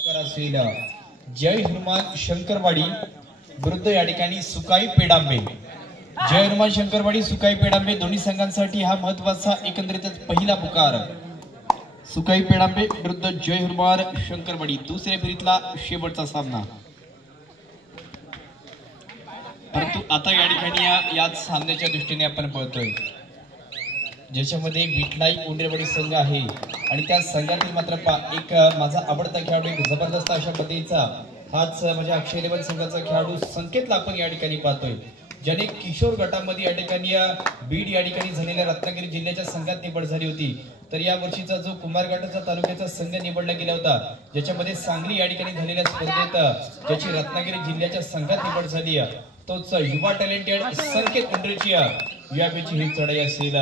असेल जय हनुमान शंकरवाडी विरुद्ध या ठिकाणी सुकाई पेडांबे। जय हनुमान शंकरवाडी सुकाई पेडांबे दोन्ही संघांसाठी हा महत्त्वाचा एकंदरीतच पहिला पुकार। सुकाई पेडांबे विरुद्ध जय हनुमान शंकरवाडी दुसऱ्या फेरीतला शेवटचा सामना। परंतु आता या ठिकाणी याच सामन्याच्या दृष्टीने आपण पाहतोय ज्याच्यामध्ये विठलाई उंडरेवाडी संघ आहे आणि त्या संघातील मात्र एक माझा आवडता खेळाडू एक जबरदस्त अशा पद्धतीचा हाच म्हणजे अक्षय 11 संघाचा खेळाडू संकेतला आपण या ठिकाणी पाहतोय ज्याने किशोर गटामध्ये या ठिकाणी बीड या ठिकाणी झालेल्या रत्नागिरी जिल्ह्याच्या संघात निवड झाली होती। तर या वर्षीचा जो कुंभारघाटाचा तालुक्याचा संघ निवडला गेला होता ज्याच्यामध्ये सांगली या ठिकाणी झालेल्या स्पर्धेत ज्याची रत्नागिरी जिल्ह्याच्या संघात निवड झाली तोच युवा टॅलेंटेड संकेत उंडरेची यावेळी ही चढाई असेल।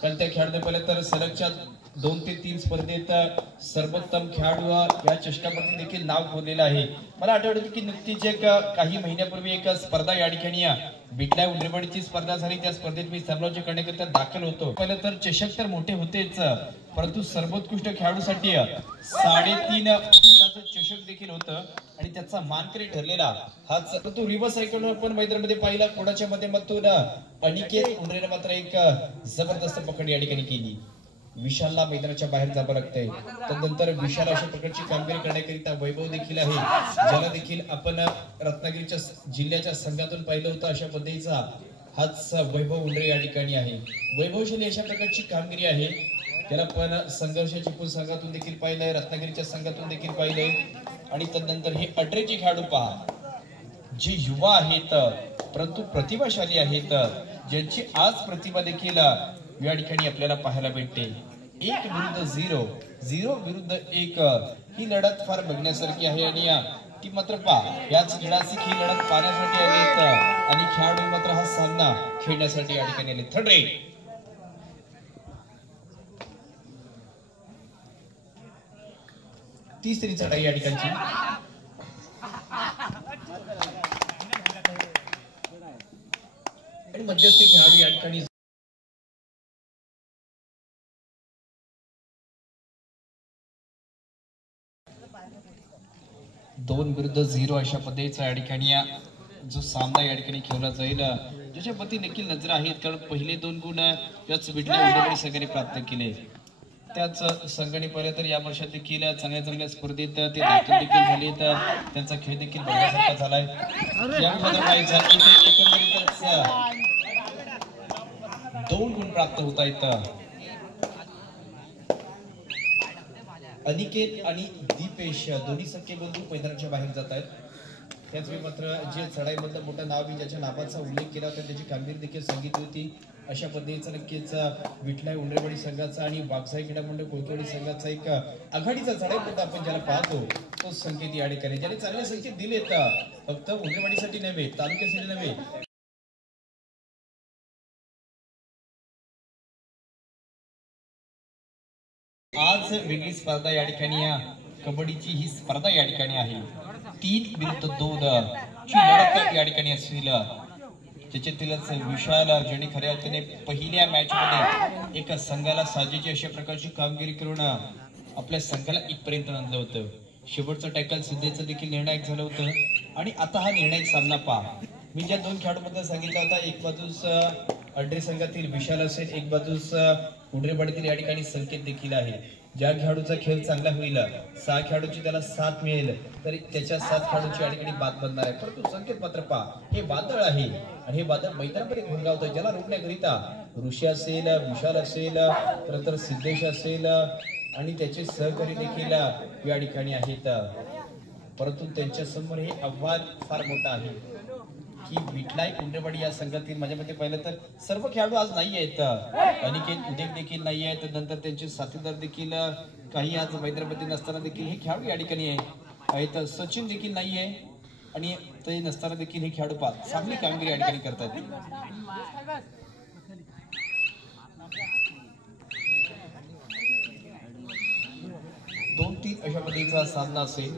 कारण त्या खेळाडूने पहिले तर सलगच्या 2 ते 3 स्पर्धेत सर्वोत्तम खेळाडू या चषकामध्ये देखील नाव कोरलेलं आहे। मला आठवतं की नुकतीच एक काही महिन्यापूर्वी एक स्पर्धा या ठिकाणी विठलाई उंडरेवाडीची स्पर्धा झाली। त्या स्पर्धेत मी समालोचन करण्याकरिता दाखल होतो। पहिले तर चषक तर मोठे होतेच परंतु सर्वोत्कृष्ट खेळाडूसाठी 3.5 फुटाचं चषक देखील होतं आणि त्याचा मानकरी ठरलेला हाच तो रिव्हर्स सायकल आपण मैदानामध्ये पाहिला कोणाच्या माध्यमातून अनिकेत उंडरेने मात्र एक जबरदस्त पकड या ठिकाणी केली। विशालला मैदानाच्या बाहेर जावं लागतंय त्यानंतर विशाल अशा प्रकारची कामगिरी करण्याकरिता वैभव देखील आहे ज्याला देखील आपण रत्नागिरीच्या जिल्ह्याच्या संघातून पाहिलं होतं अशा पद्धतीचा हाच वैभव उंडरे या ठिकाणी आहे। वैभवशाली अशा प्रकारची कामगिरी आहे त्याला पण संघर्ष चिपळूण संघातून देखील पाहिलंय रत्नागिरीच्या संघातून देखील पाहिलंय आणि त्यानंतर हे 18चे खेळाडू पहा जे युवा आहेत परंतु प्रतिभाशाली आहेत ज्यांची आज प्रतिभा देखील या ठिकाणी आपल्याला पाहायला भेटते। 1 विरुद्ध 0 विरुद्ध 1 ही लढत फार बघण्यासारखी आहे आणि ती मात्र याच खेळाची ही लढत पाहण्यासाठी आलीत आणि खेळाडू मात्र हा सामना खेळण्यासाठी या ठिकाणी आले। थर्ड रेड तिसरी चढाई या ठिकाणची आणि मध्यस्थी खेळाडू या ठिकाणी 2 विरुद्ध 0 अशा पद्धतीचा या ठिकाणी जो सामना या ठिकाणी खेळला जाईल ज्याच्या प्रती देखील नजर आहेत कारण पहिले 2 गुण याच विठलाई उंडरेवाडी संघाने प्राप्त केले। त्याच संघाने पहिले तर या वर्षात देखील चांगल्या स्पर्धेत ते दाखल देखील झालेत त्यांचा खेळ देखील बघण्यासारखा झालाय। यामध्ये 2 गुण प्राप्त होत आहेत। अनिकेत आणि दीपेश दोन्ही सख्खे बंधू मैदानाच्या बाहेर जात आहेत। त्याचवेळी मात्र जे चढाईमधलं मोठं नाव मी ज्याच्या नावाचा उल्लेख केला होता त्याची कामगिरी देखील सांगितली होती अशा पद्धतीचा नक्कीच विठलाई उंडरेवाडी संघाचा आणि वाघसाई क्रीडा मंडळ कोळकवडी संघाचा एक आघाडीचा चढाईपट्टा आपण ज्याला पाहतो तो संकेत या ठिकाणी ज्याने चांगले संकेत दिलेत फक्त उंडरेवाडीसाठी नव्हे तालुक्यासाठी नव्हे। आज वेगळी स्पर्धा या ठिकाणी कबड्डीची ही स्पर्धा या ठिकाणी आहे 3 विरुद्ध 2 ची लढत या ठिकाणी असेल त्याच्यातीलच विशाल ज्याने खऱ्या अर्थाने पहिल्या मॅच मध्ये एका संघाला साजेची अशा प्रकारची कामगिरी करून आपल्या संघाला इथपर्यंत आणलं होतं। शेवटचं टॅकल सिद्धेचं देखील निर्णायक झालं होतं आणि आता हा निर्णायक सामना पहा मी ज्या 2 खेळाडूंबद्दल सांगितलं होता एक बाजूस अड्रे संघातील विशाल असेल एक बाजूस उंडरेवाडीतील या ठिकाणी संकेत देखील आहे। ज्या खेळाडूचा खेळ चांगला होईल 6 खेळाडूची त्याला साथ मिळेल तर त्याच्या 7 खेळाडूंची या ठिकाणी बाद बनणार आहे। परंतु संकेत मात्र पहा हे वादळ आहे आणि हे वादळ मैदानामध्ये घोंगावतं ज्याला रोखण्याकरिता ऋषी असेल विशाल असेल तर सिद्धेश असेल आणि त्याचे सहकारी देखील या ठिकाणी आहेत परंतु त्यांच्या समोर हे आव्हान फार मोठं आहे की विठलाई उंडरेवाडी या संघातील माझ्या मते पाहिलं तर सर्व खेळाडू आज नाही आहेत। अनिकेत उदेक देखील नाही आहेत नंतर त्यांचे साथीदार देखील काही आज मैदानामध्ये नसताना देखील हे खेळाडू या ठिकाणी आहेत सचिन देखील नाही आहे आणि ते नसताना देखील हे खेळाडू चांगली कामगिरी या ठिकाणी करतात। 2-3 अशा पद्धतीचा सामना असेल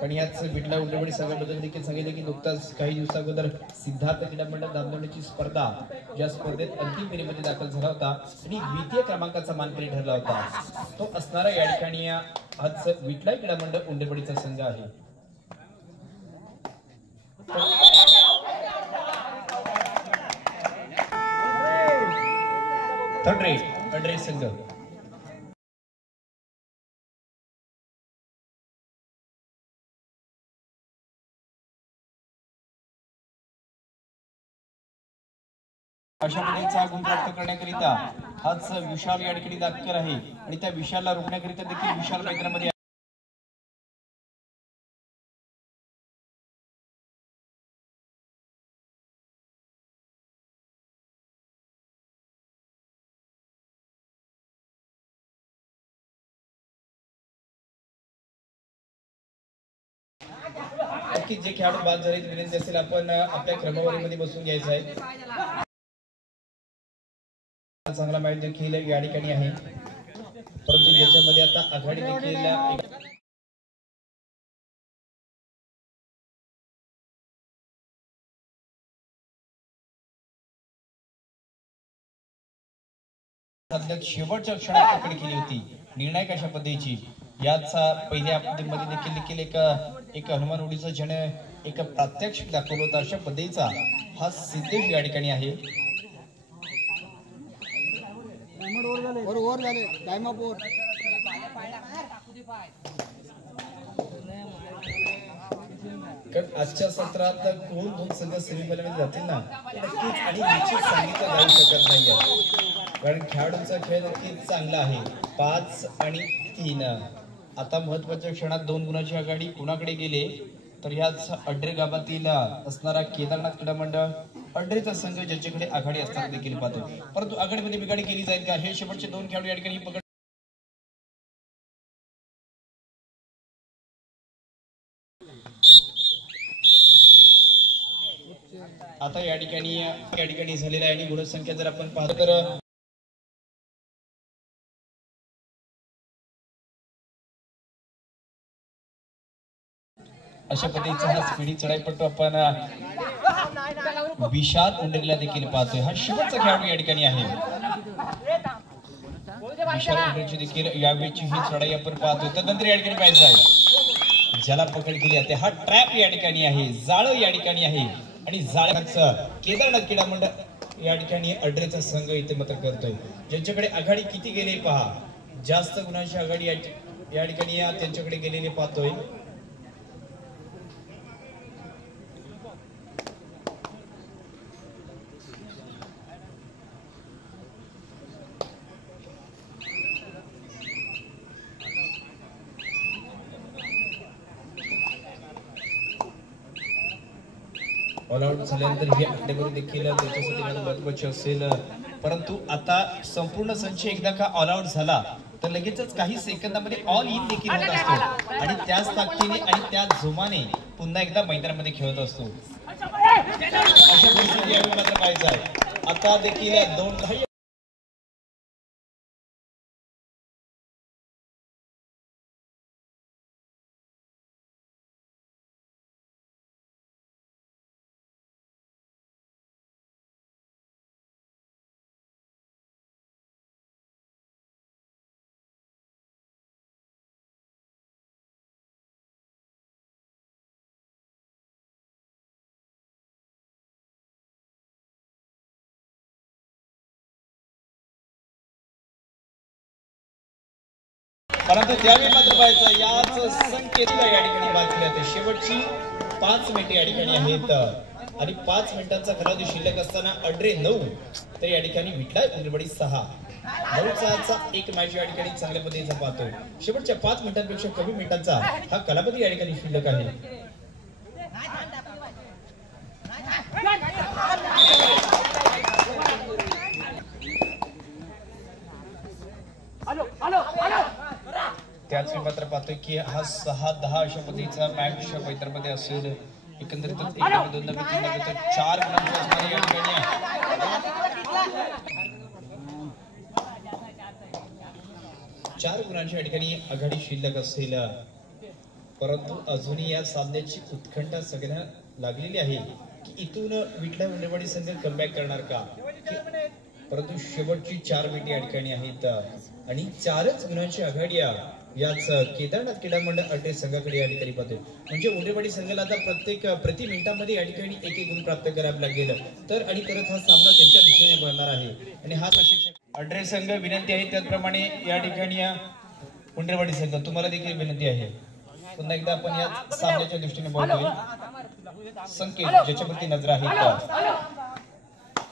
पण याच बिटला उंडरवाडी संघाबद्दल देखील सांगितलं की नुकताच काही दिवसाअगोदर सिद्धार्थ क्रीडा मंडळ धामधडीची स्पर्धा ज्या स्पर्धेत अंतिम फेरीमध्ये दाखल झाला होता आणि द्वितीय क्रमांकाचा मानकरी ठरला होता तो असणारा या ठिकाणी आज बिटला क्रीडा मंडळ उंडरवाडीचा संघ आहे. थर्ड रेस संघ अशा पद्धतीचा गुण प्राप्त करण्याकरिता हाच विशाल या ठिकाणी दाखल आहे आणि त्या विशालला रोखण्याकरिता देखील विशाल मैदानामध्ये जे खेळाडू बाद झाले विनंती असेल आपण आपल्या क्रमवारीमध्ये बसून घ्यायचं आहे. चांगला मॅच देखील या ठिकाणी आहे परंतु ज्याच्यामध्ये आता आघाडी देखील शेवटच्या क्षणात पकड केली होती. निर्णायक अशा पद्धतीची याचा पहिल्या मध्ये देखील एक हनुमान उडीचा जन एक प्रात्यक्षिक दाखवलं होतं. अशा पद्धतीचा हा सिद्धेश या ठिकाणी आहे. कारण आजच्या सत्रात कोण दोन संघ सेमीफायनलमध्ये जातील ना नक्कीच आणि निश्चित सांगितलं जाऊ शकत नाहीये कारण खेळाडूंचा खेळ नक्कीच चांगला आहे. 5 आणि 3 आता महत्वाच्या क्षणात 2 गुणाची आघाडी कुणाकडे गेले तर याच अड्रे गावातील असणारा केदारनाथ क्रीडा मंडळ अड्रेचा संघ ज्याच्याकडे आघाडी असताना देखील पाहतो परंतु आघाडीमध्ये बिघाडी केली जाईल का हे शेवटचे 2 खेळाडू या ठिकाणी पकड आता या ठिकाणी झालेला आहे आणि गुणसंख्या जर आपण पाहतो तर अशा पद्धतीचा हा स्पीडी चढाईपट्टू आपण विशाल उंडरीला देखील पाहतोय. हा शेवटचा खेळाडू या ठिकाणी आहे. विशाल उंडरीची देखील यावेळीची ही चढाई आपण पाहतोय. त्यानंतर या ठिकाणी पाहायचं आहे ज्याला पकड केली जाते हा ट्रॅप या ठिकाणी आहे. जाळं या ठिकाणी आहे आणि जाळ्याचं केदारनाथ क्रीडा मंडळ या ठिकाणी अड्रेचा संघ इथे मात्र करतोय. ज्यांच्याकडे आघाडी किती गेले पहा. जास्त गुणांची आघाडी या ठिकाणी त्यांच्याकडे गेलेले पाहतोय. ऑल आउट झाल्यानंतर ही आकडेवारी देखील त्याच्यासाठी महत्त्वाची असेल परंतु आता संपूर्ण संच एकदा का ऑल आउट झाला तर लगेचच काही सेकंदामध्ये ऑल इन देखील होत असतो आणि त्याच ताकदीने आणि त्याच जोमाने पुन्हा एकदा मैदानामध्ये खेळत असतो. अशा परिस्थिती यावेळी मात्र पाहायचं आहे. आता देखील 2 परंतु त्यावेळी मात्र पाहायचं याच संकेतला या ठिकाणी बाद केली जाते. शेवटची 5 मिनिटे या ठिकाणी आहेत आणि 5 मिनिटांचा कालावधी शिल्लक असताना अड्रे 9 तर या ठिकाणी विटलाय उंडरवाडी 6. 9-6चा एक मॅच या ठिकाणी चांगल्या पद्धतीचा पाहतोय. शेवटच्या 5 मिनिटांपेक्षा कमी मिनिटांचा हा कालावधी या ठिकाणी शिल्लक आहे. त्याच मात्र पाहतोय की हा 6-10 अशा पद्धतीचा मॅच मैदानामध्ये असेल. एकंदरीत 1 2 3 4 गुणांचा असणारा या ठिकाणी 4 गुणांच्या या ठिकाणी आघाडी शिल्लक असेल. परंतु अजूनही या सामन्याची उत्कंठा सगळ्यांना लागलेली आहे की इथून विठला उंडेवाडी संघ कमबॅक करणार का, परंतु शेवटची 4 मिनिटे या ठिकाणी आहेत आणि 4च गुणांची आघाडी याच केदारनाथ क्रीडा मंडळ अड्डे संघाकडे या ठिकाणी पाहतोय. म्हणजे उंडेवाडी संघाला आता प्रति मिनिटामध्ये या ठिकाणी एक गुण प्राप्त करावे लागेल तर आणि परत हा सामना त्यांच्या दिशेने बनणार आहे. आणि हा प्रशिक्षक अड्डे संघ विनंती आहे त्याचप्रमाणे या ठिकाणी उंडेवाडी संघ तुम्हाला देखील विनंती आहे. पुन्हा एकदा आपण या सामन्याच्या दृष्टीने बोलतोय संकेत ज्याच्यावरती नजर आहे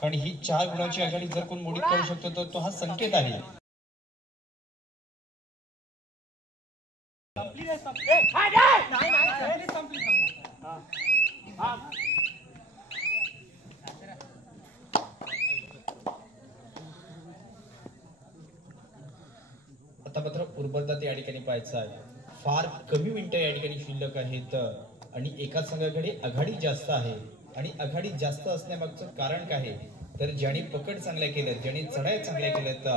आणि ही 4 गुणांची आघाडी जर कोण मोडीत करू शकतो तर तो हा संकेत आहे. आता मात्र उर्बरता या ठिकाणी पाहायचं आहे. फार कमी मिनिटं या ठिकाणी शिल्लक आहेत आणि एका संघाकडे आघाडी जास्त आहे. आणि आघाडी जास्त असण्यामागचं कारण काय आहे तर ज्याने पकड चांगल्या केल्यात, ज्याने चढाई चांगल्या केल्यात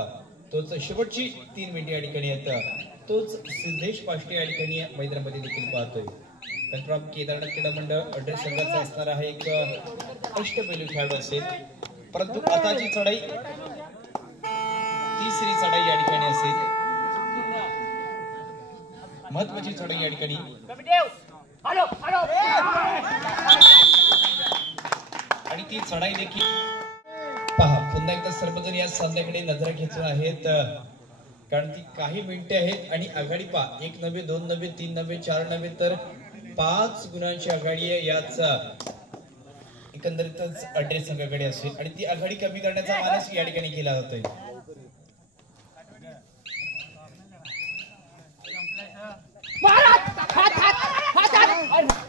तोच शेवटची 3 मिनिटे या ठिकाणी येतात तोच सिद्धेश पाष्टे या ठिकाणी मैदानामध्ये देखील पाहतोय. कंट्रोल केदारनाथ क्रीडा मंडळ अड्डे संघाचा असणारा हा एक अष्टपैलू खेळाडू असेल. परंतु आताची चढाई 3री चढाई या ठिकाणी असेल. महत्वाची चढाई या ठिकाणी आणि ती चढाई देखील पहा. पुन्हा एकदा सर्वजण या सामन्याकडे नजर खेचून आहेत कारण ती काही मिनिटे आहेत आणि आघाडी पहा 1 नव्हे 2 नव्हे 3 नव्हे 4 नव्हे तर 5 गुणांची आघाडी आहे याच एकंदरीतच अड्डे संघाकडे असेल आणि ती आघाडी कमी करण्याचा मानस या ठिकाणी केला जातोय.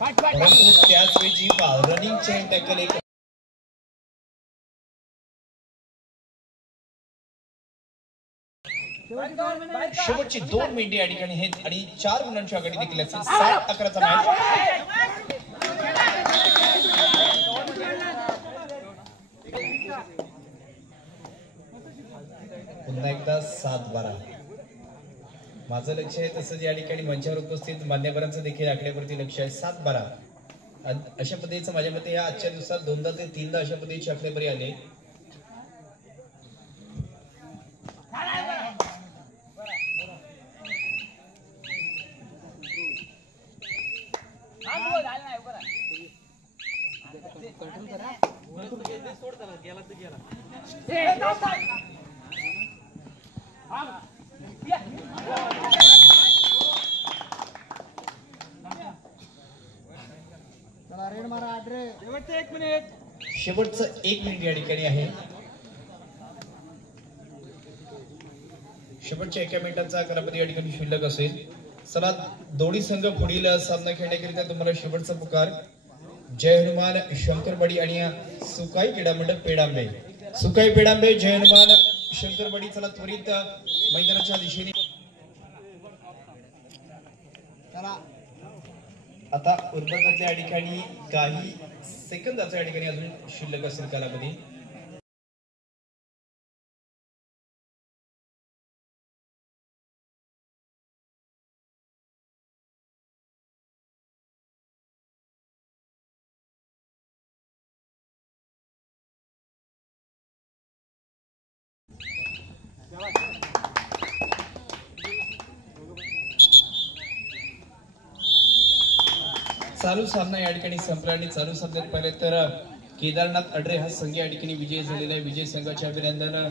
परंतु त्याच वेळी रनिंग चेन टॅकल एक शेवटची 2 मिनिटे या ठिकाणी आहेत आणि 4 गुणांची आघाडी देखील असेल. 7-11चा मॅच. पुन्हा एकदा 7-12. माझं लक्ष आहे तसंच या ठिकाणी मंचावर उपस्थित मान्यवरांचं देखील आकड्यावरती लक्ष आहे. 7-12 अशा पद्धतीचं माझ्या मते या आजच्या दिवसात 2दा ते 3दा अशा पद्धतीचे आकडेवारी आले. शेवटचं 1 मिनिट या ठिकाणी आहे. शेवटच्या 1 मिनिटाचा कालावधी या ठिकाणी शिल्लक असेल. चला दोन्ही संघ पुढील सामना खेळण्याकरिता तुम्हाला शेवटचा पुकार. जय हनुमान शंकरवाडी आणि सुकाई क्रीडा मंडळ पेडांबे. सुकाई पेडांबे जय हनुमान शंकरवाडी. चला त्वरित मैदानाच्या दिशेने. आता उर्बरतातल्या या ठिकाणी काही सेकंदाच्या या ठिकाणी अजून शिल्लक असेल कालावधी. चालू सामना या ठिकाणी संपला आणि चालू सामन्यात पहिले तर केदारनाथ अड्रे हा संघ या ठिकाणी विजयी झालेला आहे. विजय संघाचे अभिनंदन.